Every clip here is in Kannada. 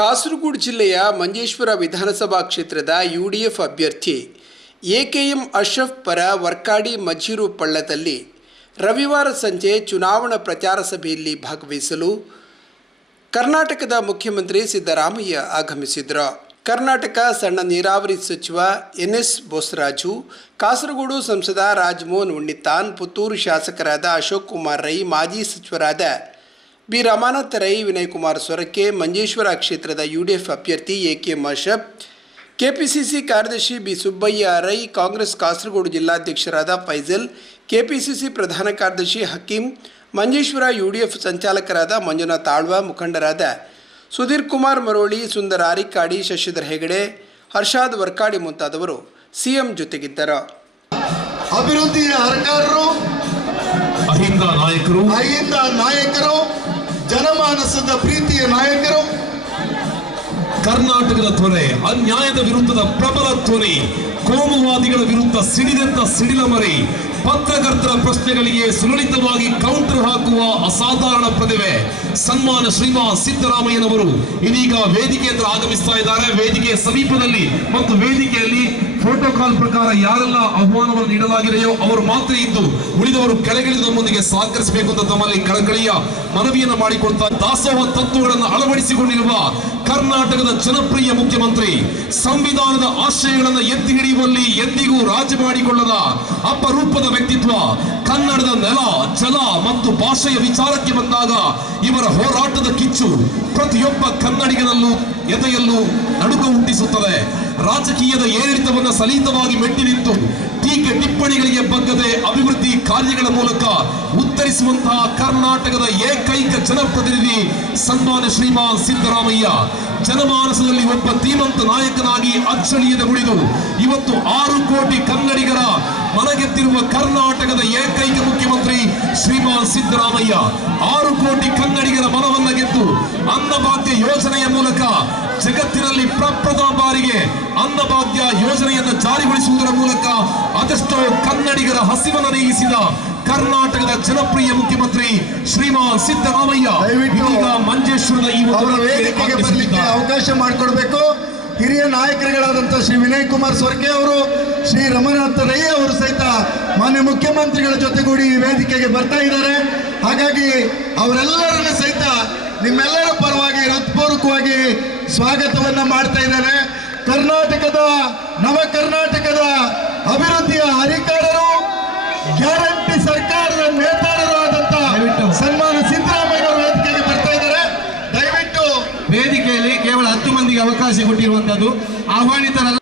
ಕಾಸರಗೋಡು ಜಿಲ್ಲೆಯ ಮಂಜೇಶ್ವರ ವಿಧಾನಸಭಾ ಕ್ಷೇತ್ರದ ಯುಡಿಎಫ್ ಅಭ್ಯರ್ಥಿ ಎಕೆಎಂ ಅಶ್ರಫ್ ಪರ ವರ್ಕಾಡಿ ಮಜೀರು ಪಳ್ಳದಲ್ಲಿ ರವಿವಾರ ಸಂಜೆ ಚುನಾವಣಾ ಪ್ರಚಾರ ಸಭೆಯಲ್ಲಿ ಭಾಗವಹಿಸಲು ಕರ್ನಾಟಕದ ಮುಖ್ಯಮಂತ್ರಿ ಸಿದ್ದರಾಮಯ್ಯ ಆಗಮಿಸಿದರು. ಕರ್ನಾಟಕ ಸಣ್ಣ ನೀರಾವರಿ ಸಚಿವ ಎನ್ಎಸ್ ಬೋಸರಾಜು, ಕಾಸರಗೋಡು ಸಂಸದ ರಾಜಮೋಹನ್ ಉಣ್ಣಿತ್ತಾನ್, ಪುತ್ತೂರು ಶಾಸಕರಾದ ಅಶೋಕ್ ಕುಮಾರ್ ರೈ, ಮಾಜಿ ಸಚಿವರಾದ ಬಿ ರಮಾನಾಥ ರೈ, ವಿನಯ್ ಕುಮಾರ್ ಸೊರಕೆ, ಮಂಜೇಶ್ವರ ಕ್ಷೇತ್ರದ ಯುಡಿಎಫ್ ಅಭ್ಯರ್ಥಿ ಎಕೆಎಂ ಅಶ್ರಫ್, ಕೆಪಿಸಿಸಿ ಕಾರ್ಯದರ್ಶಿ ಬಿ ಸುಬ್ಬಯ್ಯ ರೈ, ಕಾಂಗ್ರೆಸ್ ಕಾಸರಗೋಡು ಜಿಲ್ಲಾಧ್ಯಕ್ಷರಾದ ಫೈಜಲ್, ಕೆಪಿಸಿಸಿ ಪ್ರಧಾನ ಕಾರ್ಯದರ್ಶಿ ಹಕೀಂ, ಮಂಜೇಶ್ವರ ಯುಡಿಎಫ್ ಸಂಚಾಲಕರಾದ ಮಂಜುನಾಥ್ ಆಳ್ವ, ಮುಖಂಡರಾದ ಸುಧೀರ್ ಕುಮಾರ್ ಮರೋಳಿ, ಸುಂದರ್ ಆರಿಕಾಡಿ, ಶಶಿಧರ್ ಹೆಗಡೆ, ಹರ್ಷಾದ್ ವರ್ಕಾಡಿ ಮುಂತಾದವರು ಸಿಎಂ ಜೊತೆಗಿದ್ದರು. ಅಭಿವೃದ್ಧಿಯ ಹರಕಾರರು, ಅಹಿಂದ ನಾಯಕರು, ಜನಮಾನಸದ ಪ್ರೀತಿಯ ನಾಯಕರು, ಕರ್ನಾಟಕದ ಧ್ವನಿ, ಅನ್ಯಾಯದ ವಿರುದ್ಧದ ಪ್ರಬಲ ಧ್ವನಿ, ಕೋಮುವಾದಿಗಳ ವಿರುದ್ಧ ಸಿಡಿದೆದ್ದ ಸಿಡಿಲ ಮರಿ, ಪತ್ರಕರ್ತರ ಪ್ರಶ್ನೆಗಳಿಗೆ ಸುಲಲಿತವಾಗಿ ಕೌಂಟರ್ ಹಾಕುವ ಅಸಾಧಾರಣ ಪ್ರತಿಭೆ ಸನ್ಮಾನ ಶ್ರೀಮಾನ್ ಸಿದ್ದರಾಮಯ್ಯನವರು ಇದೀಗ ವೇದಿಕೆಯಿಂದ ಆಗಮಿಸ್ತಾ ಇದ್ದಾರೆ. ವೇದಿಕೆಯ ಸಮೀಪದಲ್ಲಿ ಮತ್ತು ವೇದಿಕೆಯಲ್ಲಿ ಪ್ರೋಟೋಕಾಲ್ ಪ್ರಕಾರ ಯಾರೆಲ್ಲ ಆಹ್ವಾನವನ್ನು ನೀಡಲಾಗಿದೆಯೋ ಅವರು ಮಾತ್ರ ಇದ್ದು ಉಳಿದವರು ಕೆಳಗಿಳಿದ ನಮ್ಮೊಂದಿಗೆ ಸಹಕರಿಸಬೇಕು ಅಂತ ತಮ್ಮಲ್ಲಿ ಕಳಕಳಿಯ ಮನವಿಯನ್ನು ಮಾಡಿಕೊಳ್ತಾ, ದಾಸೋಹ ತತ್ವಗಳನ್ನು ಅಳವಡಿಸಿಕೊಂಡಿರುವ ಕರ್ನಾಟಕದ ಜನಪ್ರಿಯ ಮುಖ್ಯಮಂತ್ರಿ, ಸಂವಿಧಾನದ ಆಶಯಗಳನ್ನು ಎತ್ತಿ ಹಿಡಿಯುವಲ್ಲಿ ಎಂದಿಗೂ ರಾಜಿ ಮಾಡಿಕೊಳ್ಳದ ಅಪರೂಪದ ವ್ಯಕ್ತಿತ್ವ, ಕನ್ನಡದ ನೆಲ, ಜಲ ಮತ್ತು ಭಾಷೆಯ ವಿಚಾರಕ್ಕೆ ಬಂದಾಗ ಇವರ ಹೋರಾಟದ ಕಿಚ್ಚು ಪ್ರತಿಯೊಬ್ಬ ಕನ್ನಡಿಗನಲ್ಲೂ ಎದೆಯಲ್ಲೂ ನಡುಕ ಹುಟ್ಟಿಸುತ್ತದೆ. ರಾಜಕೀಯದ ಏರಿಳಿತವನ್ನು ಸಲೀತವಾಗಿ ಮೆಟ್ಟಿ ನಿಂತು ಟೀಕೆ ಟಿಪ್ಪಣಿಗಳಿಗೆ ಬಗ್ಗದೆ ಅಭಿವೃದ್ಧಿ ಕಾರ್ಯಗಳ ಮೂಲಕ ಉತ್ತರಿಸುವಂತಹ ಕರ್ನಾಟಕದ ಏಕೈಕ ಜನಪ್ರತಿನಿಧಿ ಸನ್ಮಾನ್ಯ ಶ್ರೀಮಾನ್ ಸಿದ್ದರಾಮಯ್ಯ ಜನಮಾನಸದಲ್ಲಿ ಒಬ್ಬ ಧೀಮಂತ ನಾಯಕನಾಗಿ ಅಚ್ಚಳಿಯದೆ ಉಳಿದು ಇವತ್ತು 6 ಕೋಟಿ ಕನ್ನಡಿಗರ ಮನಗೆದ್ದಿರುವ ಕರ್ನಾಟಕದ ಏಕೈಕ ಮುಖ್ಯಮಂತ್ರಿ ಶ್ರೀಮಾನ್ ಸಿದ್ದರಾಮಯ್ಯ 6 ಕೋಟಿ ಕನ್ನಡಿಗರ ಮನವನ್ನ ಗೆದ್ದು ಅನ್ನಭಾಗ್ಯ ಯೋಜನೆಯ ಮೂಲಕ ಜಗತ್ತಿನಲ್ಲಿ ಪ್ರಪ್ರಥಮ ಬಾರಿಗೆ ಅನ್ನಭಾಗ್ಯ ಯೋಜನೆಯನ್ನು ಜಾರಿಗೊಳಿಸುವುದರ ಮೂಲಕ ಅದೆಷ್ಟೋ ಕನ್ನಡಿಗರ ಹಸಿವನ್ನು ನೀಗಿಸಿದ ಕರ್ನಾಟಕದ ಜನಪ್ರಿಯ ಮುಖ್ಯಮಂತ್ರಿ ಶ್ರೀಮಾನ್ ಸಿದ್ದರಾಮಯ್ಯ ಇದೀಗ ಮಂಜೇಶ್ವರದ ಈ ವೇದಿಕೆಗೆ ಬರಲಿಕ್ಕೆ ಅವಕಾಶ ಮಾಡಿಕೊಡ್ಬೇಕು. ಹಿರಿಯ ನಾಯಕರುಗಳಾದಂತಹ ಶ್ರೀ ವಿನಯ್ ಕುಮಾರ್ ಸೊರಕೆ ಅವರು, ಶ್ರೀ ರಮಾನಾಥ ರೈ ಅವರು ಸಹಿತ ಮಾನ್ಯ ಮುಖ್ಯಮಂತ್ರಿಗಳ ಜೊತೆಗೂಡಿ ಈ ವೇದಿಕೆಗೆ ಬರ್ತಾ ಇದ್ದಾರೆ. ಹಾಗಾಗಿ ಅವರೆಲ್ಲರನ್ನ ಸಹಿತ ನಿಮ್ಮೆಲ್ಲರ ಪರವಾಗಿ ಹೃತ್ಪೂರ್ವಕವಾಗಿ ಸ್ವಾಗತವನ್ನ ಮಾಡ್ತಾ ಇದ್ದಾರೆ. ನವ ಕರ್ನಾಟಕದ ಅಭಿವೃದ್ಧಿಯ ಹರಿಕಾರರು, ಗ್ಯಾರಂಟಿ ಸರ್ಕಾರದ ನೇತಾರರು ಆದಂತಹ ಸನ್ಮಾನ ಸಿದ್ದರಾಮಯ್ಯ ಅವರು ವೇದಿಕೆಗೆ ಬರ್ತಾ ಇದ್ದಾರೆ. ದಯವಿಟ್ಟು ವೇದಿಕೆಯಲ್ಲಿ ಕೇವಲ 10 ಮಂದಿಗೆ ಅವಕಾಶ ಕೊಟ್ಟಿರುವಂತದ್ದು ಆಹ್ವಾನಿತರಲ್ಲ.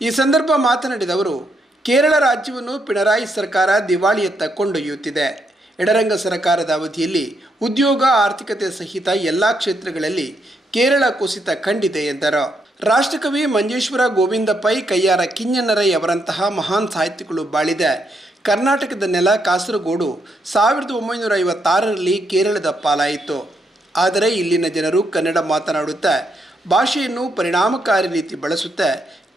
ಈ ಸಂದರ್ಭ ಮಾತನಾಡಿದ ಅವರು, ಕೇರಳ ರಾಜ್ಯವನ್ನು ಪಿಣರಾಯಿ ಸರ್ಕಾರ ದಿವಾಳಿಯತ್ತ ಕೊಂಡೊಯ್ಯುತ್ತಿದೆ. ಎಡರಂಗ ಸರ್ಕಾರದ ಅವಧಿಯಲ್ಲಿ ಉದ್ಯೋಗ, ಆರ್ಥಿಕತೆ ಸಹಿತ ಎಲ್ಲ ಕ್ಷೇತ್ರಗಳಲ್ಲಿ ಕೇರಳ ಕುಸಿತ ಕಂಡಿದೆ ಎಂದರು. ರಾಷ್ಟ್ರಕವಿ ಮಂಜೇಶ್ವರ ಗೋವಿಂದ ಪೈ, ಕಯ್ಯಾರ ಕಿಞ್ಞಣ್ಣರೈ ಅವರಂತಹ ಮಹಾನ್ ಸಾಹಿತಿಗಳು ಬಾಳಿದ ಕರ್ನಾಟಕದ ನೆಲ ಕಾಸರಗೋಡು 1956ರಲ್ಲಿ ಕೇರಳದ ಪಾಲಾಯಿತು. ಆದರೆ ಇಲ್ಲಿನ ಜನರು ಕನ್ನಡ ಮಾತನಾಡುತ್ತಾ ಭಾಷೆಯನ್ನು ಪರಿಣಾಮಕಾರಿ ರೀತಿ ಬಳಸುತ್ತಾ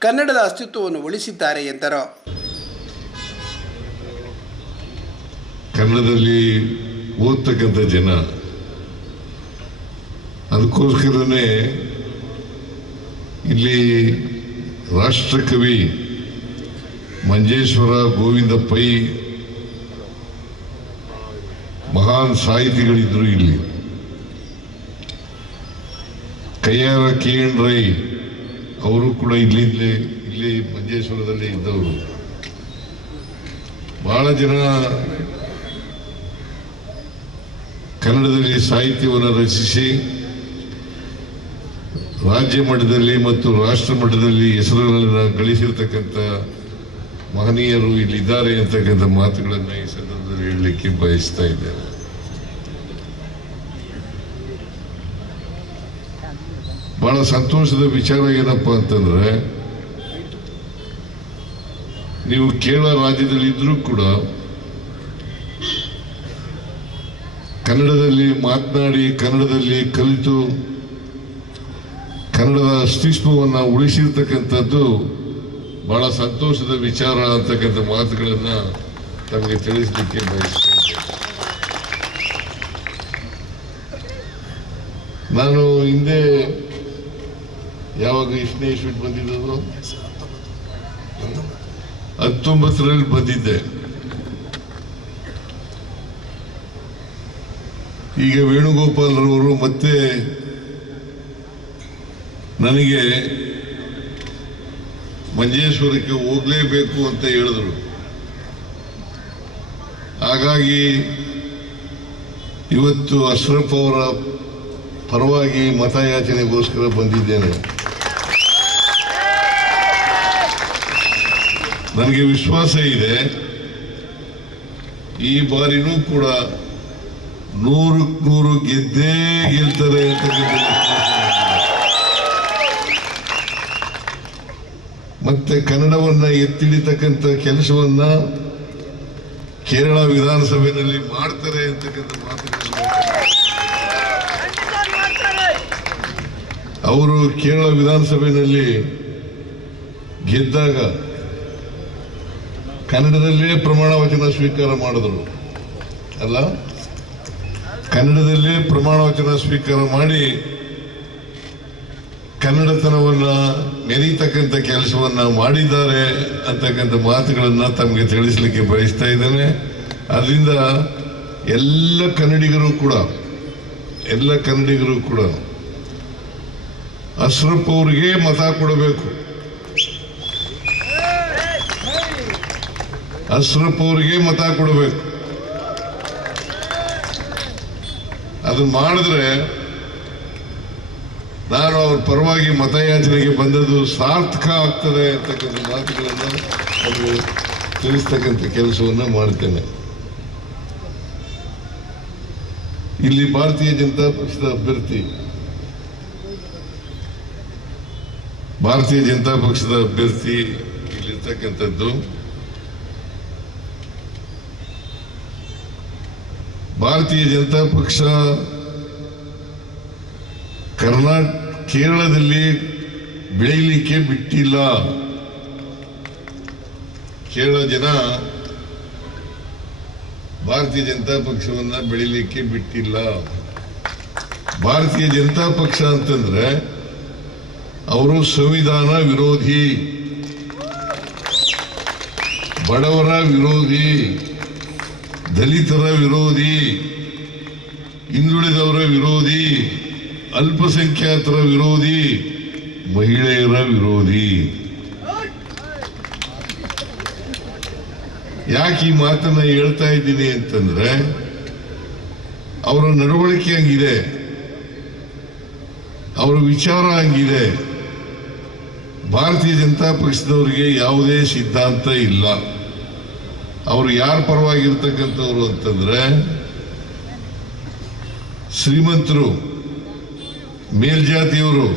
ಕನ್ನಡದ ಅಸ್ತಿತ್ವವನ್ನು ಉಳಿಸಿದ್ದಾರೆ ಎಂದರು. ಕನ್ನಡದಲ್ಲಿ ಓದ್ತಕ್ಕಂಥ ಜನ, ಅದಕ್ಕೋಸ್ಕರನೇ ಇಲ್ಲಿ ರಾಷ್ಟ್ರಕವಿ ಮಂಜೇಶ್ವರ ಗೋವಿಂದ ಪೈ ಮಹಾನ್ ಸಾಹಿತಿಗಳಿದ್ರು. ಇಲ್ಲಿ ಕಯ್ಯಾರ ಕಿಞ್ಞಣ್ಣರೈ ಅವರು ಕೂಡ ಇಲ್ಲಿ ಮಂಜೇಶ್ವರದಲ್ಲಿ ಇದ್ದವರು. ಬಹಳ ಜನ ಕನ್ನಡದಲ್ಲಿ ಸಾಹಿತ್ಯವನ್ನು ರಚಿಸಿ ರಾಜ್ಯ ಮಟ್ಟದಲ್ಲಿ ಮತ್ತು ರಾಷ್ಟ್ರ ಮಟ್ಟದಲ್ಲಿ ಹೆಸರುಗಳನ್ನು ಗಳಿಸಿರ್ತಕ್ಕಂಥ ಮಹನೀಯರು ಇಲ್ಲಿದ್ದಾರೆ ಅಂತಕ್ಕಂಥ ಮಾತುಗಳನ್ನು ಈ ಸಂದರ್ಭದಲ್ಲಿ ಹೇಳಲಿಕ್ಕೆ ಬಯಸ್ತಾ ಇದ್ದೇನೆ. ಬಹಳ ಸಂತೋಷದ ವಿಚಾರ ಏನಪ್ಪಾ ಅಂತಂದ್ರೆ, ನೀವು ಕೇರಳ ರಾಜ್ಯದಲ್ಲಿ ಇದ್ರೂ ಕೂಡ ಕನ್ನಡದಲ್ಲಿ ಮಾತನಾಡಿ, ಕನ್ನಡದಲ್ಲಿ ಕಲಿತು ಕನ್ನಡದ ಅಸ್ತಿತ್ವವನ್ನು ಉಳಿಸಿರ್ತಕ್ಕಂಥದ್ದು ಬಹಳ ಸಂತೋಷದ ವಿಚಾರ ಅಂತಕ್ಕಂಥ ಮಾತುಗಳನ್ನು ತಮಗೆ ತಿಳಿಸಲಿಕ್ಕೆ ಬಯಸ್ತೇನೆ. ನಾನು ಹಿಂದೆ ಯಾವಾಗ ಇಷ್ಟನೇ ಇಸ್ವಿಟ್ ಬಂದಿದ್ದು 19ರಲ್ಲಿ ಬಂದಿದ್ದೆ. ಈಗ ವೇಣುಗೋಪಾಲ್ ರವರು ಮತ್ತೆ ನನಗೆ ಮಂಜೇಶ್ವರಕ್ಕೆ ಹೋಗಲೇಬೇಕು ಅಂತ ಹೇಳಿದ್ರು. ಹಾಗಾಗಿ ಇವತ್ತು ಅಶ್ರಫ್ ಅವರ ಪರವಾಗಿ ಮತಯಾಚನೆಗೋಸ್ಕರ ಬಂದಿದ್ದೇನೆ. ನನಗೆ ವಿಶ್ವಾಸ ಇದೆ ಈ ಬಾರಿನೂ ಕೂಡ 100ಕ್ಕೆ 100 ಗೆದ್ದೇ ಗೆಲ್ತಾರೆ ಅಂತ ಮತ್ತೆ ಕನ್ನಡವನ್ನ ಎತ್ತಿಡಿತಕ್ಕಂಥ ಕೆಲಸವನ್ನ ಕೇರಳ ವಿಧಾನಸಭೆಯಲ್ಲಿ ಮಾಡ್ತಾರೆ ಅಂತಕ್ಕಂಥ ಮಾತುಗಳನ್ನು ಅವರು ಕೇರಳ ವಿಧಾನಸಭೆಯಲ್ಲಿ ಗೆದ್ದಾಗ ಕನ್ನಡದಲ್ಲೇ ಪ್ರಮಾಣ ವಚನ ಸ್ವೀಕಾರ ಮಾಡಿದ್ರು ಅಲ್ಲ, ಕನ್ನಡದಲ್ಲೇ ಪ್ರಮಾಣ ವಚನ ಸ್ವೀಕಾರ ಮಾಡಿ ಕನ್ನಡತನವನ್ನ ಮೆರೀತಕ್ಕಂಥ ಕೆಲಸವನ್ನ ಮಾಡಿದ್ದಾರೆ ಅಂತಕ್ಕಂಥ ಮಾತುಗಳನ್ನ ತಮಗೆ ತಿಳಿಸ್ಲಿಕ್ಕೆ ಬಯಸ್ತಾ ಇದ್ದೇನೆ. ಅದರಿಂದ ಎಲ್ಲ ಕನ್ನಡಿಗರು ಕೂಡ ಅಶ್ರಫ್ ಅವರಿಗೆ ಮತ ಕೊಡಬೇಕು. ಅಶ್ರಫ್ ಅವರಿಗೆ ಮತ ಕೊಡಬೇಕು. ಅದನ್ನ ಮಾಡಿದ್ರೆ ನಾನು ಅವ್ರ ಪರವಾಗಿ ಮತಯಾಚನೆಗೆ ಬಂದದ್ದು ಸಾರ್ಥಕ ಆಗ್ತದೆ ಅಂತಕ್ಕಂಥ ಮಾತುಗಳನ್ನು ಅವರು ತಿಳಿಸ್ತಕ್ಕಂಥ ಕೆಲಸವನ್ನ ಮಾಡ್ತೇನೆ. ಇಲ್ಲಿ ಭಾರತೀಯ ಜನತಾ ಪಕ್ಷದ ಅಭ್ಯರ್ಥಿ ಇಲ್ಲಿರ್ತಕ್ಕಂಥದ್ದು ಭಾರತೀಯ ಜನತಾ ಪಕ್ಷ ಕೇರಳದಲ್ಲಿ ಬೆಳೆಯಲಿಕ್ಕೆ ಬಿಟ್ಟಿಲ್ಲ. ಕೇರಳ ಜನ ಭಾರತೀಯ ಜನತಾ ಪಕ್ಷವನ್ನ ಬೆಳಿಲಿಕ್ಕೆ ಬಿಟ್ಟಿಲ್ಲ. ಭಾರತೀಯ ಜನತಾ ಪಕ್ಷ ಅಂತಂದ್ರೆ ಅವರು ಸಂವಿಧಾನ ವಿರೋಧಿ, ಬಡವರ ವಿರೋಧಿ, ದಲಿತರ ವಿರೋಧಿ, ಹಿಂದುಳಿದವರ ವಿರೋಧಿ, ಅಲ್ಪಸಂಖ್ಯಾತರ ವಿರೋಧಿ, ಮಹಿಳೆಯರ ವಿರೋಧಿ. ಯಾಕೆ ಈ ಮಾತನ್ನ ಹೇಳ್ತಾ ಇದ್ದೀನಿ ಅಂತಂದ್ರೆ ಅವರ ನಡವಳಿಕೆ ಹಂಗಿದೆ, ಅವರ ವಿಚಾರ ಹಂಗಿದೆ. ಭಾರತೀಯ ಜನತಾ ಪಕ್ಷದವರಿಗೆ ಯಾವುದೇ ಸಿದ್ಧಾಂತ ಇಲ್ಲ. ಅವರು ಯಾರ ಪರವಾಗಿರ್ತಕ್ಕಂಥವ್ರು ಅಂತಂದ್ರೆ ಶ್ರೀಮಂತರು, ಮೇಲ್ಜಾತಿಯವರು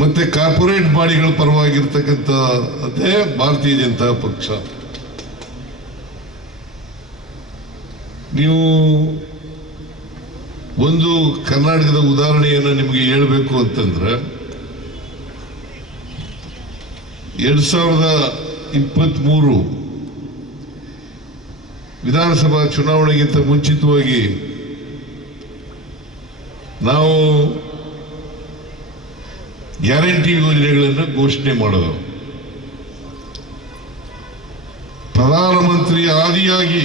ಮತ್ತೆ ಕಾರ್ಪೊರೇಟ್ ಬಾಡಿಗಳ ಪರವಾಗಿರ್ತಕ್ಕಂಥದ್ದೇ ಭಾರತೀಯ ಜನತಾ ಪಕ್ಷ. ನೀವು ಒಂದು ಕರ್ನಾಟಕದ ಉದಾಹರಣೆಯನ್ನು ನಿಮಗೆ ಹೇಳಬೇಕು ಅಂತಂದ್ರೆ 2023 ವಿಧಾನಸಭಾ ಚುನಾವಣೆಗಿಂತ ಮುಂಚಿತವಾಗಿ ನಾವು ಗ್ಯಾರಂಟಿ ಯೋಜನೆಗಳನ್ನು ಘೋಷಣೆ ಮಾಡೋದು. ಪ್ರಧಾನಮಂತ್ರಿ ಆದಿಯಾಗಿ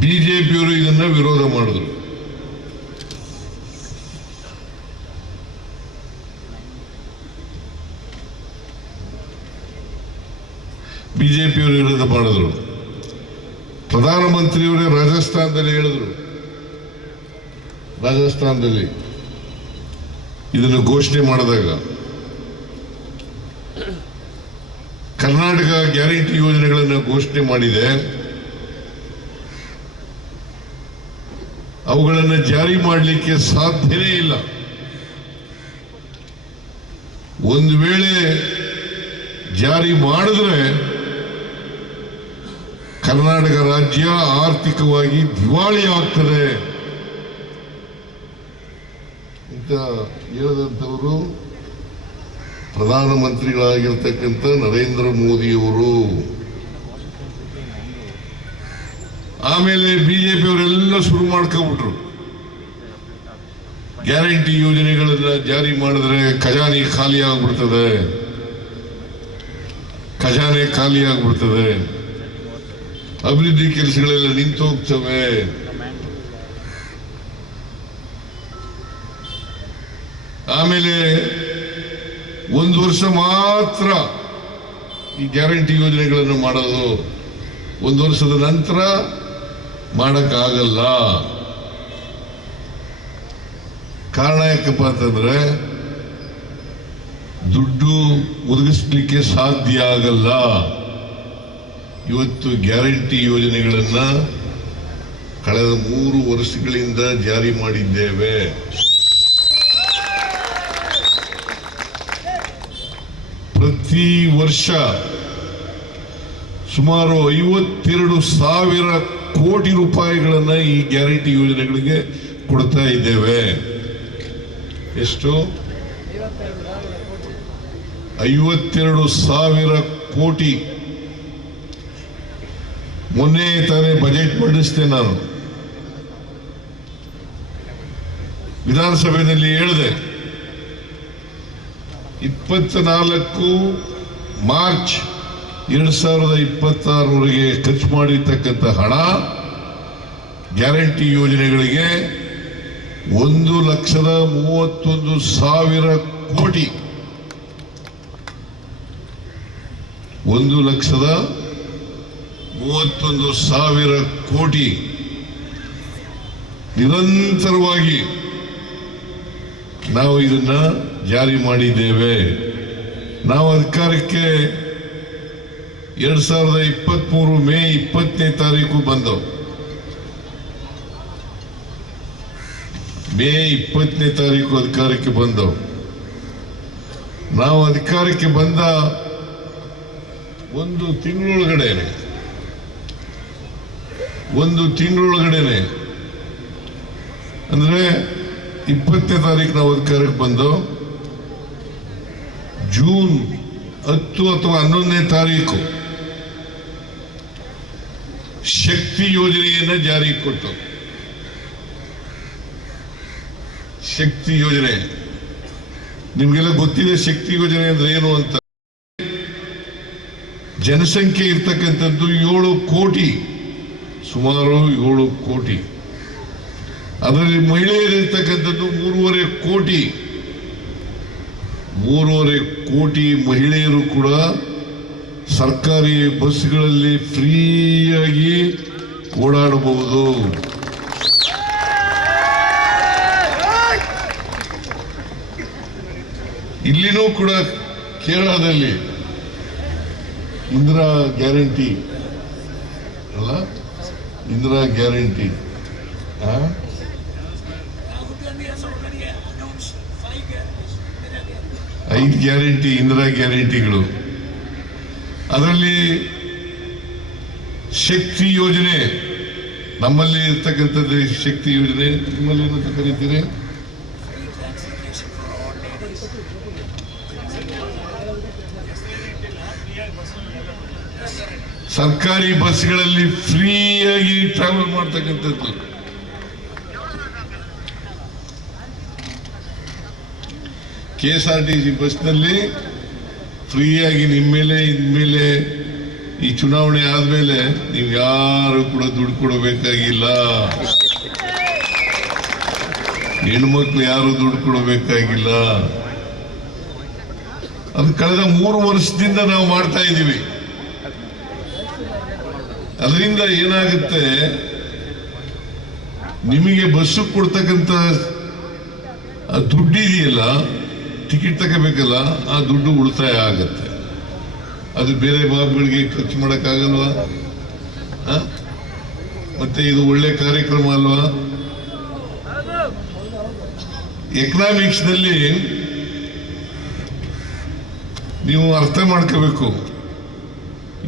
ಬಿಜೆಪಿಯವರು ಇದನ್ನ ವಿರೋಧ ಮಾಡಿದ್ರು. ಬಿಜೆಪಿಯವರು ವಿರೋಧ ಮಾಡಿದ್ರು. ಪ್ರಧಾನಮಂತ್ರಿಯವರೇ ರಾಜಸ್ಥಾನದಲ್ಲಿ ಹೇಳಿದ್ರು, ರಾಜಸ್ಥಾನದಲ್ಲಿ ಇದನ್ನು ಘೋಷಣೆ ಮಾಡಿದಾಗ ಕರ್ನಾಟಕ ಗ್ಯಾರಂಟಿ ಯೋಜನೆಗಳನ್ನು ಘೋಷಣೆ ಮಾಡಿದೆ. ಅವುಗಳನ್ನು ಜಾರಿ ಮಾಡಲಿಕ್ಕೆ ಸಾಧ್ಯವೇ ಇಲ್ಲ. ಒಂದು ವೇಳೆ ಜಾರಿ ಮಾಡಿದ್ರೆ ಕರ್ನಾಟಕ ರಾಜ್ಯ ಆರ್ಥಿಕವಾಗಿ ದಿವಾಳಿ ಆಗ್ತದೆ ಅಂತ ಹೇಳಿದಂಥವರು ಪ್ರಧಾನಮಂತ್ರಿಗಳಾಗಿರ್ತಕ್ಕಂಥ ನರೇಂದ್ರ ಮೋದಿಯವರು. ಆಮೇಲೆ ಬಿಜೆಪಿ ಅವರೆಲ್ಲ ಶುರು ಮಾಡ್ಕೊಂಡ್ಬಿಟ್ರು. ಗ್ಯಾರಂಟಿ ಯೋಜನೆಗಳನ್ನ ಜಾರಿ ಮಾಡಿದ್ರೆ ಖಜಾನೆ ಖಾಲಿ ಆಗ್ಬಿಡ್ತದೆ, ಖಜಾನೆ ಖಾಲಿ ಆಗ್ಬಿಡ್ತದೆ, ಅಭಿವೃದ್ಧಿ ಕೆಲಸಗಳೆಲ್ಲ ನಿಂತು ಹೋಗ್ತವೆ. ಆಮೇಲೆ 1 ವರ್ಷ ಮಾತ್ರ ಈ ಗ್ಯಾರಂಟಿ ಯೋಜನೆಗಳನ್ನು ಮಾಡೋದು, 1 ವರ್ಷದ ನಂತರ ಮಾಡಕ್ಕಾಗಲ್ಲ. ಕಾರಣ ಯಾಕಪ್ಪ ಅಂತಂದ್ರೆ ದುಡ್ಡು ಒದಗಿಸ್ಲಿಕ್ಕೆ ಸಾಧ್ಯ ಆಗಲ್ಲ. ಇವತ್ತು ಗ್ಯಾರಂಟಿ ಯೋಜನೆಗಳನ್ನ ಕಳೆದ 3 ವರ್ಷಗಳಿಂದ ಜಾರಿ ಮಾಡಿದ್ದೇವೆ. ಪ್ರತಿ ವರ್ಷ ಸುಮಾರು 52,000 ಕೋಟಿ ರೂಪಾಯಿಗಳನ್ನ ಈ ಗ್ಯಾರಂಟಿ ಯೋಜನೆಗಳಿಗೆ ಕೊಡ್ತಾ ಇದ್ದೇವೆ. ಎಷ್ಟು? 52,000 ಕೋಟಿ. ಮೊನ್ನೆ ತಾನೇ ಬಜೆಟ್ ಮಂಡಿಸಿದೆ ನಾನು, ವಿಧಾನಸಭೆಯಲ್ಲಿ ಹೇಳಿದೆ 24 ಮಾರ್ಚ್ 2026 ಖರ್ಚು ಮಾಡಿರ್ತಕ್ಕಂಥ ಹಣ ಗ್ಯಾರಂಟಿ ಯೋಜನೆಗಳಿಗೆ 1,31,000 ಕೋಟಿ. 1,31,000 ಕೋಟಿ ನಿರಂತರವಾಗಿ ನಾವು ಇದನ್ನ ಜಾರಿ ಮಾಡಿದ್ದೇವೆ. ನಾವು ಅಧಿಕಾರಕ್ಕೆ 2023 ಮೇ 20ನೇ ತಾರೀಕು ಬಂದವು. ಮೇ 20ನೇ ತಾರೀಕು ಅಧಿಕಾರಕ್ಕೆ ಬಂದವು. ನಾವು ಅಧಿಕಾರಕ್ಕೆ ಬಂದ 1 ತಿಂಗಳೊಳಗಡೆನೆ ಅಂದ್ರೆ 20ನೇ ತಾರೀಕು ನಾವು ಅಧಿಕಾರಕ್ಕೆ ಬಂದು ಜೂನ್ 10 ಅಥವಾ 11ನೇ ತಾರೀಕು ಶಕ್ತಿ ಯೋಜನೆಯನ್ನ ಜಾರಿಗೆ ಕೊಟ್ಟು, ಶಕ್ತಿ ಯೋಜನೆ ನಿಮ್ಗೆಲ್ಲ ಗೊತ್ತಿದೆ. ಶಕ್ತಿ ಯೋಜನೆ ಅಂದ್ರೆ ಏನು ಅಂತ. ಜನಸಂಖ್ಯೆ ಇರ್ತಕ್ಕಂಥದ್ದು 7 ಕೋಟಿ, ಸುಮಾರು 7 ಕೋಟಿ. ಅದರಲ್ಲಿ ಮಹಿಳೆಯರಿರ್ತಕ್ಕಂಥದ್ದು 3.5 ಕೋಟಿ. 3.5 ಕೋಟಿ ಮಹಿಳೆಯರು ಕೂಡ ಸರ್ಕಾರಿ ಬಸ್ಗಳಲ್ಲಿ ಫ್ರೀಯಾಗಿ ಓಡಾಡಬಹುದು. ಇಲ್ಲಿನೂ ಕೂಡ ಕೇರಳದಲ್ಲಿ ಇಂದಿರಾ ಗ್ಯಾರಂಟಿ ಅಲ್ಲ, ಇಂದಿರಾ ಗ್ಯಾರಂಟಿ 5 ಗ್ಯಾರಂಟಿ, ಇಂದಿರಾ ಗ್ಯಾರಂಟಿಗಳು. ಅದರಲ್ಲಿ ಶಕ್ತಿ ಯೋಜನೆ ನಮ್ಮಲ್ಲಿ ಇರ್ತಕ್ಕಂಥದ್ದು. ಶಕ್ತಿ ಯೋಜನೆ ನಿಮ್ಮಲ್ಲಿ ಏನಂತ ಕರೀತೀರಿ? ಸರ್ಕಾರಿ ಬಸ್ಗಳಲ್ಲಿ ಫ್ರೀಯಾಗಿ ಟ್ರಾವೆಲ್ ಮಾಡ್ತಕ್ಕಂಥದ್ದು. KSRTC ಬಸ್ನಲ್ಲಿ ಫ್ರೀಯಾಗಿ ಇನ್ಮೇಲೆ ಈ ಚುನಾವಣೆ ಆದ್ಮೇಲೆ ನೀವು ಯಾರು ಕೂಡ ದುಡ್ಡು ಕೊಡಬೇಕಾಗಿಲ್ಲ. ಹೆಣ್ಮಕ್ಳು ಯಾರು ದುಡ್ಡು ಕೊಡಬೇಕಾಗಿಲ್ಲ. ಅದು ಕಳೆದ 3 ವರ್ಷದಿಂದ ನಾವು ಮಾಡ್ತಾ ಇದ್ದೀವಿ. ಅದರಿಂದ ಏನಾಗುತ್ತೆ, ನಿಮಗೆ ಬಸ್ಸು ಕೊಡ್ತಕ್ಕಂಥ ದುಡ್ಡಿದೆಯಲ್ಲ, ಟಿಕೆಟ್ ತಗೋಬೇಕಲ್ಲ, ಆ ದುಡ್ಡು ಉಳಿತಾಯ ಆಗತ್ತೆ. ಅದು ಬೇರೆ ಬಾಬುಗಳಿಗೆ ಖರ್ಚು ಮಾಡೋಕ್ಕಾಗಲ್ವಾ? ಮತ್ತೆ ಇದು ಒಳ್ಳೆ ಕಾರ್ಯಕ್ರಮ ಅಲ್ವಾ? ಎಕನಾಮಿಕ್ಸ್ ನಲ್ಲಿ ನೀವು ಅರ್ಥ ಮಾಡ್ಕೋಬೇಕು.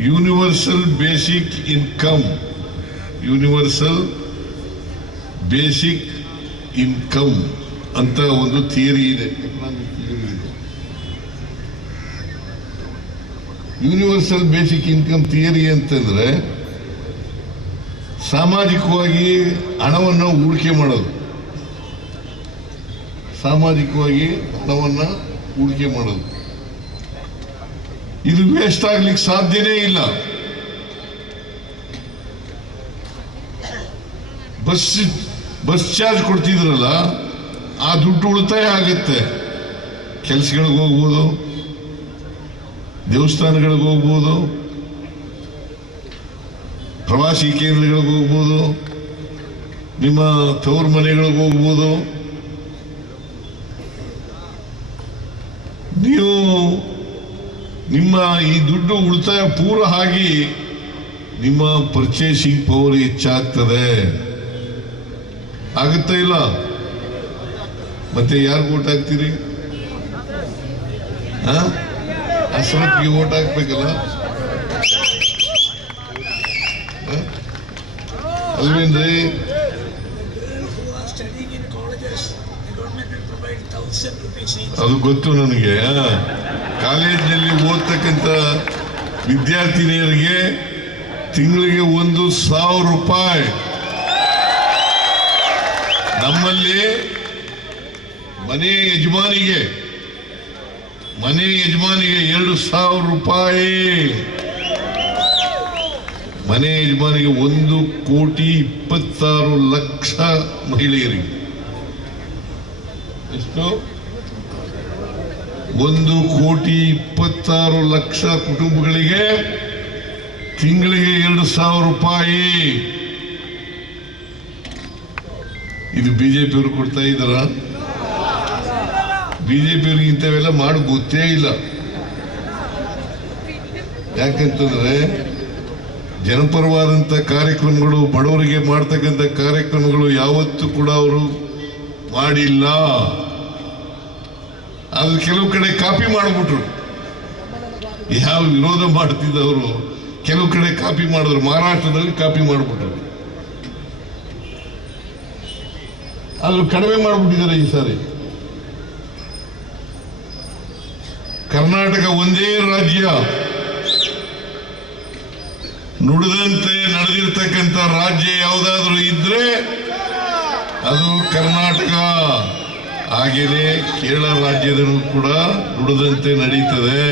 Universal basic income, universal basic income ಅಂತ ಒಂದು ಥಿಯರಿ ಇದೆ, ಎಕನಾಮಿಕ್ ಥಿಯರಿ ಇದೆ. ಯೂನಿವರ್ಸಲ್ ಬೇಸಿಕ್ ಇನ್ಕಮ್ ಥಿಯರಿ ಅಂತಂದ್ರೆ ಸಾಮಾಜಿಕವಾಗಿ ಹಣವನ್ನು ಹೂಡಿಕೆ ಮಾಡೋದು, ಸಾಮಾಜಿಕವಾಗಿ ಹಣವನ್ನು ಹೂಡಿಕೆ ಮಾಡೋದು, ಇದು ವೇಸ್ಟ್ ಆಗ್ಲಿಕ್ಕೆ ಸಾಧ್ಯನೇ ಇಲ್ಲ. ಬಸ್ ಚಾರ್ಜ್ ಕೊಡ್ತಿದ್ರಲ್ಲ, ಆ ದುಡ್ಡು ಉಳಿತಾಯ ಆಗುತ್ತೆ. ಕೆಲಸಗಳಿಗೆ ಹೋಗ್ಬೋದು, ದೇವಸ್ಥಾನಗಳಿಗೆ ಹೋಗ್ಬೋದು, ಪ್ರವಾಸಿ ಕೇಂದ್ರಗಳಿಗೆ ಹೋಗ್ಬೋದು, ನಿಮ್ಮ ತವರು ಮನೆಗಳಿಗೆ ಹೋಗ್ಬೋದು. ನೀವು ನಿಮ್ಮ ಈ ದುಡ್ಡು ಉಳಿತಾಯ ಪೂರ ಆಗಿ ನಿಮ್ಮ ಪರ್ಚೇಸಿಂಗ್ ಪವರ್ ಹೆಚ್ಚಾಗ್ತದೆ. ಆಗುತ್ತಾ ಇಲ್ಲ? ಮತ್ತೆ ಯಾರು ಓಟ್ ಹಾಕ್ತೀರಿ? ಅಶ್ರಫ್ಗೆ ಓಟ್ ಹಾಕ್ಬೇಕಲ್ಲ, ಅಲ್ವೇನ್ರಿ? ಅದು ಗೊತ್ತು ನನಗೆ. ಕಾಲೇಜಿನಲ್ಲಿ ಓದ್ತಕ್ಕಂಥ ವಿದ್ಯಾರ್ಥಿನಿಯರಿಗೆ ತಿಂಗಳಿಗೆ 1,000 ರೂಪಾಯಿ. ನಮ್ಮಲ್ಲಿ ಮನೆ ಯಜಮಾನಿಗೆ 2,000 ರೂಪಾಯಿ. ಮನೆ ಯಜಮಾನಿಗೆ 1,26,00,000 ಮಹಿಳೆಯರಿಗೆ. ಎಷ್ಟು? 1,26,00,000 ಕುಟುಂಬಗಳಿಗೆ ತಿಂಗಳಿಗೆ 2,000 ರೂಪಾಯಿ. ಇದು ಬಿಜೆಪಿಯವರು ಕೊಡ್ತಾ ಇದ್ದಾರ? ಬಿಜೆಪಿಯವ್ರಿಗೆ ಇಂಥವೆಲ್ಲ ಮಾಡಿ ಗೊತ್ತೇ ಇಲ್ಲ. ಯಾಕಂತಂದ್ರೆ ಜನಪರವಾದಂಥ ಕಾರ್ಯಕ್ರಮಗಳು, ಬಡವರಿಗೆ ಮಾಡ್ತಕ್ಕಂಥ ಕಾರ್ಯಕ್ರಮಗಳು ಯಾವತ್ತೂ ಕೂಡ ಅವರು ಮಾಡಿಲ್ಲ. ಅದು ಕೆಲವು ಕಡೆ ಕಾಪಿ ಮಾಡಿಬಿಟ್ರು. ಯಾವ ವಿರೋಧ ಮಾಡ್ತಿದ್ದವರು ಕೆಲವು ಕಡೆ ಕಾಪಿ ಮಾಡಿದ್ರು. ಮಹಾರಾಷ್ಟ್ರದಲ್ಲಿ ಕಾಪಿ ಮಾಡಿಬಿಟ್ರು. ಅದು ಕಡಿಮೆ ಮಾಡಿಬಿಟ್ಟಿದ್ದಾರೆ ಈ ಸಾರಿ. ಕರ್ನಾಟಕ ಒಂದೇ ರಾಜ್ಯ, ನುಡಿದಂತೆ ನಡೆದಿರ್ತಕ್ಕಂಥ ರಾಜ್ಯ ಯಾವುದಾದ್ರೂ ಇದ್ರೆ ಅದು ಕರ್ನಾಟಕ. ಹಾಗೆಯೇ ಕೇರಳ ರಾಜ್ಯದಲ್ಲೂ ಕೂಡ ನುಡಿದಂತೆ ನಡೀತದೆ.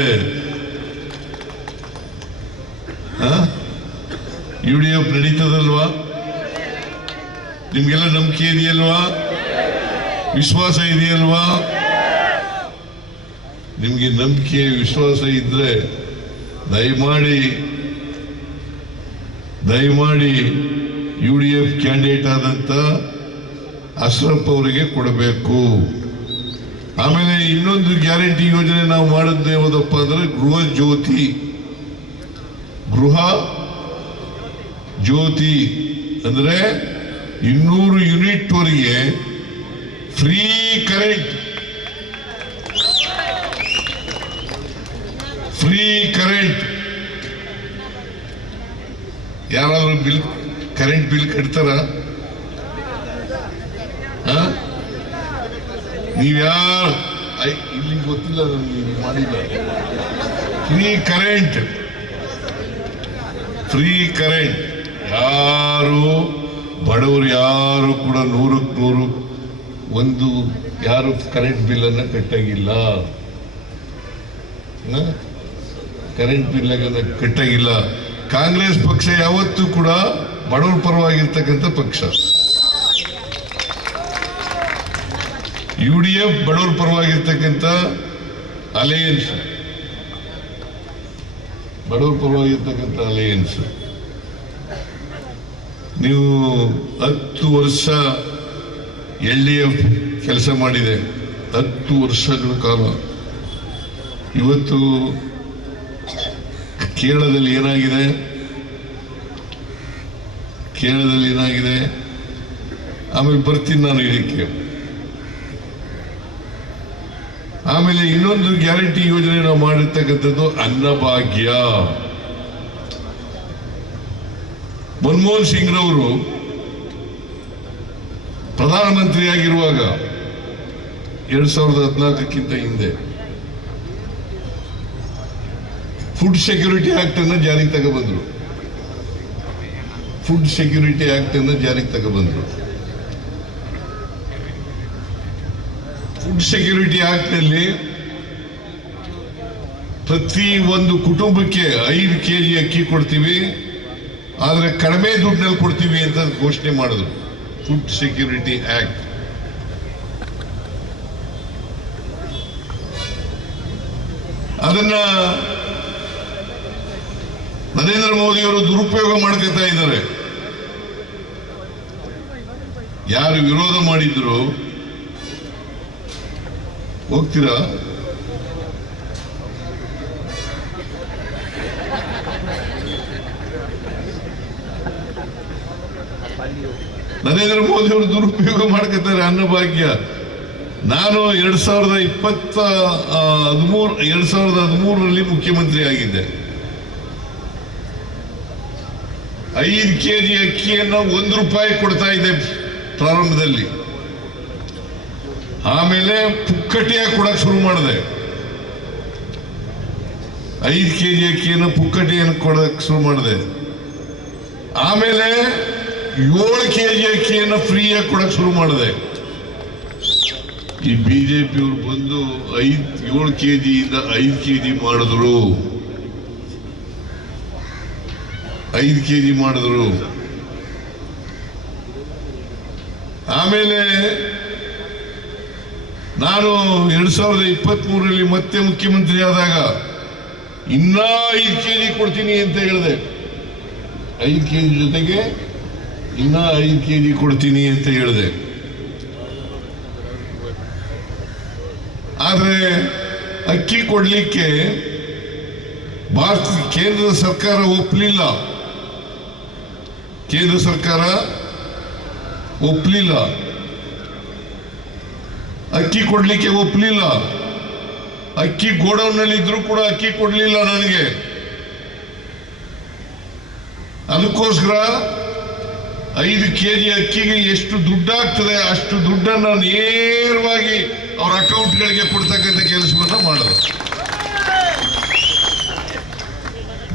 UDF ನಡೀತದಲ್ವಾ? ನಿಮ್ಗೆಲ್ಲ ನಂಬಿಕೆ ಇದೆಯಲ್ವಾ? ವಿಶ್ವಾಸ ಇದೆಯಲ್ವಾ? ನಿಮ್ಗೆ ನಂಬಿಕೆ ವಿಶ್ವಾಸ ಇದ್ರೆ ದಯಮಾಡಿ UDF ಕ್ಯಾಂಡಿಡೇಟ್ ಆದಂತ ಅಶ್ರಫ್ ಅವರಿಗೆ ಕೊಡಬೇಕು. ಆಮೇಲೆ ಇನ್ನೊಂದು ಗ್ಯಾರಂಟಿ ಯೋಜನೆ ನಾವು ಮಾಡಿದ್ದೆ ಯಾವುದಪ್ಪ ಅಂದ್ರೆ ಗೃಹ ಜ್ಯೋತಿ ಅಂದ್ರೆ 200 ಯೂನಿಟ್ ವರೆಗೆ ಫ್ರೀ ಕರೆಂಟ್. ಯಾರಾದ್ರೂ ಕರೆಂಟ್ ಬಿಲ್ ಕಟ್ತಾರ? ನೀವ್ಯಾರು ಇಲ್ಲಿ ಗೊತ್ತಿಲ್ಲ, ನನಗೆ ಮಾಡಿಲ್ಲ. ಫ್ರೀ ಕರೆಂಟ್ ಯಾರು ಬಡವರು ಯಾರು ಕೂಡ 100% ಯಾರು ಕರೆಂಟ್ ಬಿಲ್ ಅನ್ನ ಕಟ್ಟಾಗಿಲ್ಲ. ಕರೆಂಟ್ ಬಿಲ್ ಕಟ್ಟಾಗಿಲ್ಲ. ಕಾಂಗ್ರೆಸ್ ಪಕ್ಷ ಯಾವತ್ತೂ ಕೂಡ ಬಡವರ ಪರವಾಗಿರ್ತಕ್ಕಂಥ ಪಕ್ಷ. UDF ಬಡವರ ಪರವಾಗಿರ್ತಕ್ಕಂಥ ಅಲಯನ್ಸ್. ನೀವು 10 ವರ್ಷ LDF ಕೆಲಸ ಮಾಡಿದೆ, 10 ವರ್ಷಗಳ ಕಾಲ. ಇವತ್ತು ಕೇರಳದಲ್ಲಿ ಏನಾಗಿದೆ ಆಮೇಲೆ ಬರ್ತೀನಿ ನಾನು ಇದಕ್ಕೆ. ಆಮೇಲೆ ಇನ್ನೊಂದು ಗ್ಯಾರಂಟಿ ಯೋಜನೆ ನಾವು ಮಾಡಿರ್ತಕ್ಕಂಥದ್ದು ಅನ್ನಭಾಗ್ಯ. ಮನಮೋಹನ್ ಸಿಂಗ್ ರವರು ಪ್ರಧಾನಮಂತ್ರಿ ಆಗಿರುವಾಗ 2014ಕ್ಕಿಂತ ಹಿಂದೆ ಫುಡ್ ಸೆಕ್ಯೂರಿಟಿ ಆಕ್ಟ್ ಅನ್ನು ಜಾರಿಗೆ ತಗೊಬಂದ್ರು. ಫುಡ್ ಸೆಕ್ಯೂರಿಟಿ ಆಕ್ಟ್ ಅನ್ನು ಜಾರಿಗೆ ತಗೊಬಂದರು. ಫುಡ್ ಸೆಕ್ಯೂರಿಟಿ ಆಕ್ಟ್ ನಲ್ಲಿ ಪ್ರತಿ ಒಂದು ಕುಟುಂಬಕ್ಕೆ 5 kg ಅಕ್ಕಿ ಕೊಡ್ತೀವಿ, ಆದರೆ ಕಡಿಮೆ ದುಡ್ಡಿನಲ್ಲಿ ಕೊಡ್ತೀವಿ ಅಂತ ಘೋಷಣೆ ಮಾಡಿದ್ರು. ಫುಡ್ ಸೆಕ್ಯೂರಿಟಿ ಆಕ್ಟ್ ಅದನ್ನ ನರೇಂದ್ರ ಮೋದಿ ಅವರು ದುರುಪಯೋಗ ಮಾಡ್ಕೊತಾ ಇದ್ದಾರೆ. ಯಾರು ವಿರೋಧ ಮಾಡಿದ್ರು ಹೋಗ್ತೀರಾ? ನರೇಂದ್ರ ಮೋದಿ ಅವರು ದುರುಪಯೋಗ ಮಾಡ್ಕೊತಾರೆ ಅನ್ನಭಾಗ್ಯ. ನಾನು 2013ರಲ್ಲಿ ಮುಖ್ಯಮಂತ್ರಿ ಆಗಿದ್ದೆ. 5 kg ಅಕ್ಕಿಯನ್ನು ₹1 ಕೊಡ್ತಾ ಇದ್ದೆ ಪ್ರಾರಂಭದಲ್ಲಿ. ಆಮೇಲೆ ಪುಕ್ಕಟಿಯಾಗಿ ಕೊಡಕ್ ಶುರು ಮಾಡಿದೆ. 5 kg ಅಕ್ಕಿಯನ್ನು ಪುಕ್ಕಟಿಯನ್ನು ಕೊಡಕ್ ಶುರು ಮಾಡಿದೆ. ಆಮೇಲೆ 7 kg ಅಕ್ಕಿಯನ್ನು ಫ್ರೀಯಾಗಿ ಕೊಡಕ್ ಶುರು ಮಾಡಿದೆ. ಈ ಬಿಜೆಪಿಯವರು ಬಂದು 7 kg ಇಂದ 5 kg ಮಾಡಿದ್ರು. 5 kg ಮಾಡಿದ್ರು. ಆಮೇಲೆ ನಾನು 2023ರಲ್ಲಿ ಮತ್ತೆ ಮುಖ್ಯಮಂತ್ರಿ ಆದಾಗ ಇನ್ನ 5 kg ಕೊಡ್ತೀನಿ ಅಂತ ಹೇಳಿದೆ. 5 kg ಜೊತೆಗೆ ಇನ್ನ 5 kg ಕೊಡ್ತೀನಿ ಅಂತ ಹೇಳಿದೆ. ಆದ್ರೆ ಅಕ್ಕಿ ಕೊಡ್ಲಿಕ್ಕೆ ಕೇಂದ್ರ ಸರ್ಕಾರ ಒಪ್ಪಲಿಲ್ಲ. ಕೇಂದ್ರ ಸರ್ಕಾರ ಒಪ್ಪಲಿಲ್ಲ, ಅಕ್ಕಿ ಕೊಡ್ಲಿಕ್ಕೆ ಒಪ್ಪಲಿಲ್ಲ. ಅಕ್ಕಿ ಗೋಡೌನ್ನಲ್ಲಿ ಇದ್ರು ಕೂಡ ಅಕ್ಕಿ ಕೊಡ್ಲಿಲ್ಲ ನನಗೆ. ಅದಕ್ಕೋಸ್ಕರ 5 kg ಅಕ್ಕಿಗೆ ಎಷ್ಟು ದುಡ್ಡಾಗ್ತದೆ ಅಷ್ಟು ದುಡ್ಡನ್ನು ನೇರವಾಗಿ ಅವರ ಅಕೌಂಟ್ಗಳಿಗೆ ಕೊಡ್ತಕ್ಕಂಥ ಕೆಲಸವನ್ನ ಮಾಡೋದು.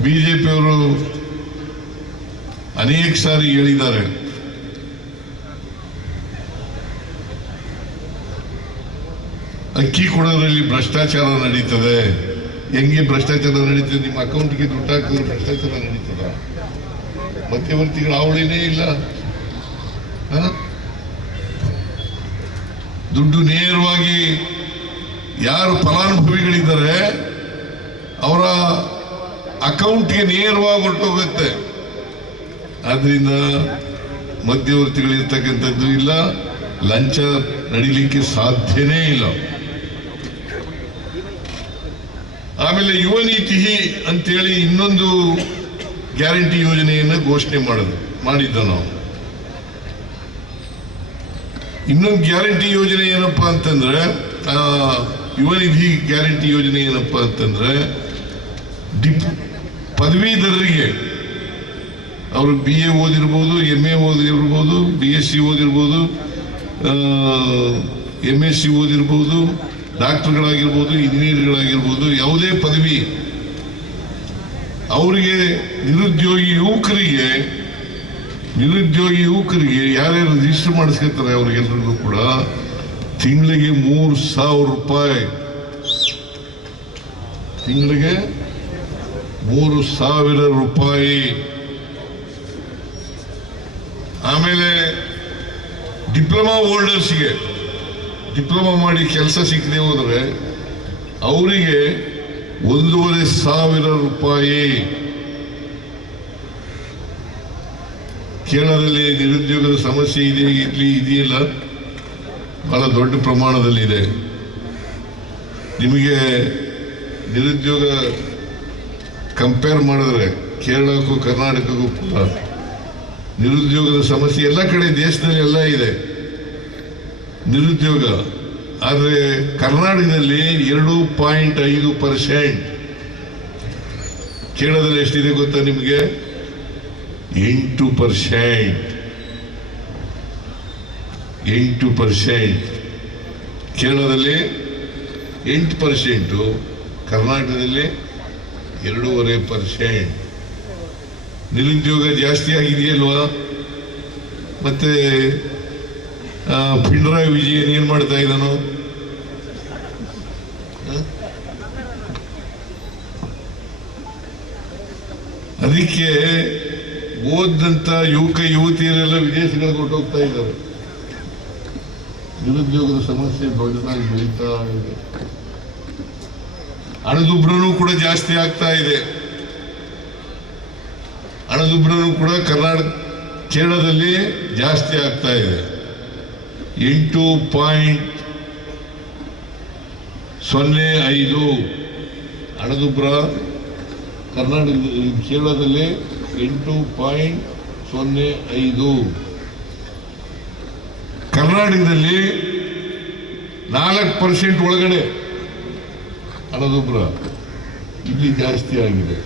ಬಿಜೆಪಿಯವರು ಅನೇಕ ಸಾರಿ ಹೇಳಿದ್ದಾರೆ, ಅಕ್ಕಿ ಕೊಡೋದ್ರಲ್ಲಿ ಭ್ರಷ್ಟಾಚಾರ ನಡೀತದೆ. ಹೆಂಗೆ ಭ್ರಷ್ಟಾಚಾರ ನಡೀತದೆ? ನಿಮ್ಮ ಅಕೌಂಟ್ಗೆ ದುಡ್ಡು ಹಾಕಿದ್ರೆ ಭ್ರಷ್ಟಾಚಾರ ನಡೀತದ? ಮಧ್ಯವರ್ತಿಗಳ ಅವಳಿನೇ ಇಲ್ಲ. ದುಡ್ಡು ನೇರವಾಗಿ ಯಾರು ಫಲಾನುಭವಿಗಳಿದ್ದಾರೆ ಅವರ ಅಕೌಂಟ್ಗೆ ನೇರವಾಗಿ ಹೊರಟೋಗುತ್ತೆ. ಆದ್ರಿಂದ ಮಧ್ಯವರ್ತಿಗಳಿರ್ತಕ್ಕಂಥದ್ದು ಇಲ್ಲ, ಲಂಚ ನಡೀಲಿಕ್ಕೆ ಸಾಧ್ಯನೇ ಇಲ್ಲ. ಆಮೇಲೆ ಯುವ ನೀತಿ ಅಂತೇಳಿ ಇನ್ನೊಂದು ಗ್ಯಾರಂಟಿ ಯೋಜನೆಯನ್ನು ಘೋಷಣೆ ಮಾಡಿದ್ದ ನಾವು. ಇನ್ನೊಂದು ಗ್ಯಾರಂಟಿ ಯೋಜನೆ ಏನಪ್ಪಾ ಅಂತಂದ್ರೆ, ಯುವ ನಿಧಿ ಗ್ಯಾರಂಟಿ ಯೋಜನೆ ಏನಪ್ಪಾ ಅಂತಂದ್ರೆ, ಪದವೀಧರರಿಗೆ ಅವರು BA ಓದಿರ್ಬೋದು, MA ಓದಿರ್ಬೋದು, BSc ಓದಿರ್ಬೋದು, MSc ಓದಿರ್ಬೋದು, ಡಾಕ್ಟರ್ಗಳಾಗಿರ್ಬೋದು, ಇಂಜಿನಿಯರ್ಗಳಾಗಿರ್ಬೋದು, ಯಾವುದೇ ಪದವಿ ಅವರಿಗೆ ನಿರುದ್ಯೋಗಿ ಯುವಕರಿಗೆ ಯಾರ್ಯಾರು ರಿಜಿಸ್ಟರ್ ಮಾಡಿಸ್ಕೊತಾರೆ ಅವ್ರಿಗೆಲ್ರಿಗೂ ಕೂಡ ತಿಂಗಳಿಗೆ ₹3,000, ತಿಂಗಳಿಗೆ ₹3,000. ಆಮೇಲೆ ಡಿಪ್ಲೊಮಾ ಹೋಲ್ಡರ್ಸ್ಗೆ, ಡಿಪ್ಲೊಮಾ ಮಾಡಿ ಕೆಲಸ ಸಿಕ್ಕದೆ ಹೋದರೆ ಅವರಿಗೆ ₹1,500. ಕೇರಳದಲ್ಲಿ ನಿರುದ್ಯೋಗದ ಸಮಸ್ಯೆ ಇದೆಯಲ್ಲ, ಬಹಳ ದೊಡ್ಡ ಪ್ರಮಾಣದಲ್ಲಿದೆ. ನಿಮಗೆ ನಿರುದ್ಯೋಗ ಕಂಪೇರ್ ಮಾಡಿದ್ರೆ ಕೇರಳಕ್ಕೂ ಕರ್ನಾಟಕಕ್ಕೂ ಕೂಡ ನಿರುದ್ಯೋಗದ ಸಮಸ್ಯೆ ಎಲ್ಲ ಕಡೆ ದೇಶದಲ್ಲಿ ಎಲ್ಲ ಇದೆ ನಿರುದ್ಯೋಗ. ಆದರೆ ಕರ್ನಾಟಕದಲ್ಲಿ 2.5%, ಕೇರಳದಲ್ಲಿ ಎಷ್ಟಿದೆ ಗೊತ್ತಾ ನಿಮಗೆ? 8%. 8%. ಕೇರಳದಲ್ಲಿ 8%, ಕರ್ನಾಟಕದಲ್ಲಿ 2.5%. ನಿರುದ್ಯೋಗ ಜಾಸ್ತಿ ಆಗಿದೆಯಲ್ವಾ? ಮತ್ತೆ ಪಿಣರಾಯಿ ವಿಜಯನ್ ಏನ್ ಮಾಡ್ತಾ ಇದ್ದಾನೋ? ಅದಕ್ಕೆ ಓದಂತ ಯುವಕ ಯುವತಿಯರೆಲ್ಲ ವಿದೇಶಗಳಿಗೆ ಹೊರಟೋಗ್ತಾ ಇದ್ದಾರೆ. ನಿರುದ್ಯೋಗದ ಸಮಸ್ಯೆ ಬೆಳೀತಾ ಇದೆ. ಹಣದುಬ್ಬರನೂ ಕೂಡ ಜಾಸ್ತಿ ಆಗ್ತಾ ಇದೆ. ಹಣದುಬ್ಬರನೂ ಕೂಡ ಕೇರಳದಲ್ಲಿ ಜಾಸ್ತಿ ಆಗ್ತಾ ಇದೆ. 8.05 ಹಣದುಬ್ಬರ ಕೇರಳದಲ್ಲಿ 8.05. ಕರ್ನಾಟಕದಲ್ಲಿ 4% ಒಳಗಡೆ ಹಣದುಬ್ಬರ. ಇಲ್ಲಿ ಜಾಸ್ತಿ ಆಗಿದೆ,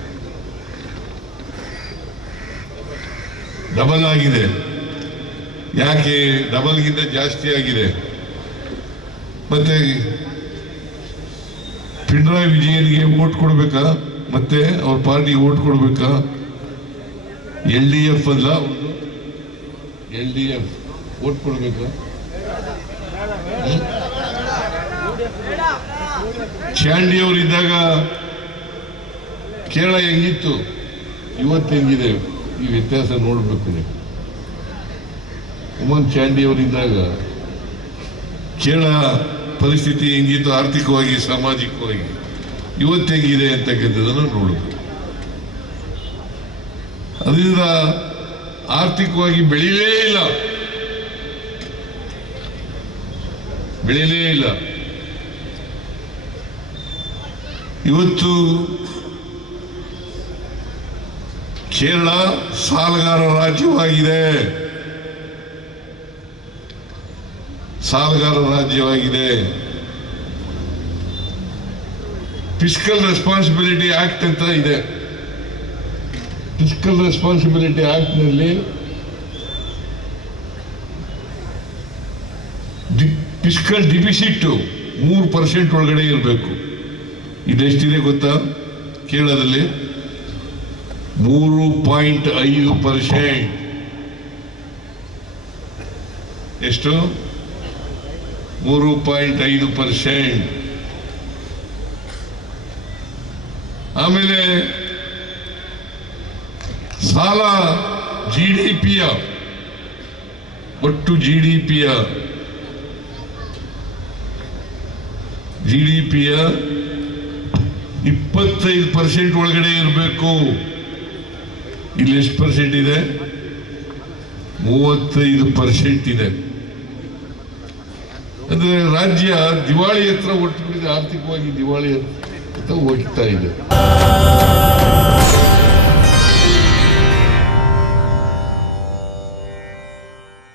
ಡಬಲ್ ಆಗಿದೆ. ಯಾಕೆ ಡಬಲ್ಗಿಂತ ಜಾಸ್ತಿ ಆಗಿದೆ? ಮತ್ತೆ ಪಿಣರಾಯಿ ವಿಜಯನ್ಗೆ ವೋಟ್ ಕೊಡ್ಬೇಕಾ? ಮತ್ತೆ ಅವ್ರ ಪಾರ್ಟಿಗೆ ವೋಟ್ ಕೊಡ್ಬೇಕಾ? LDF ಅಲ್ಲ, LDF ವೋಟ್ ಕೊಡ್ಬೇಕಾ? ಚಾಂಡಿ ಅವರಿದ್ದಾಗ ಕೇರಳ ಹೆಂಗಿತ್ತು, ಇವತ್ತು ಹೆಂಗಿದೆ, ಈ ವ್ಯತ್ಯಾಸ ನೋಡ್ಬೇಕು ನೀವು. ಉಮನ್ ಚಾಂಡಿ ಅವರಿದ್ದಾಗ ಕೇರಳ ಪರಿಸ್ಥಿತಿ ಹೆಂಗಿತ್ತು, ಆರ್ಥಿಕವಾಗಿ ಸಾಮಾಜಿಕವಾಗಿ, ಇವತ್ತು ಹೆಂಗಿದೆ ಅಂತಕ್ಕಂಥದ್ದನ್ನು ನೋಡಬೇಕು. ಅದರಿಂದ ಆರ್ಥಿಕವಾಗಿ ಬೆಳೀಲೇ ಇಲ್ಲ. ಇವತ್ತು ಕೇರಳ ಸಾಲಗಾರ ರಾಜ್ಯವಾಗಿದೆ. ಫಿಸ್ಕಲ್ ರೆಸ್ಪಾನ್ಸಿಬಿಲಿಟಿ ಆಕ್ಟ್ ಅಂತ ಇದೆ. ಫಿಸ್ಕಲ್ ರೆಸ್ಪಾನ್ಸಿಬಿಲಿಟಿ ಆಕ್ಟ್ ನಲ್ಲಿ ಫಿಸ್ಕಲ್ ಡಿಫಿಸಿಟ್ 3% ಒಳಗಡೆ ಇರಬೇಕು. ಇದೆಷ್ಟಿದೆ ಗೊತ್ತಾ? ಕೇರಳದಲ್ಲಿ 3.5%. ಎಷ್ಟು? 3.5%. ಆಮೇಲೆ ಸಾಲ GDPಯ ಒಟ್ಟು GDPಯ 25% ಒಳಗಡೆ ಇರಬೇಕು. ಇಲ್ಲಿ ಎಷ್ಟು ಪರ್ಸೆಂಟ್ ಇದೆ? 35% ಇದೆ. ಅಂದ್ರೆ ರಾಜ್ಯ ದಿವಾಳಿ ಹತ್ರ ಹೊರಟುಬಿಟ್ಟಿದೆ, ಆರ್ಥಿಕವಾಗಿ ದಿವಾಳಿ ಹತ್ರ ಹೋಗ್ತಾ ಇದೆ.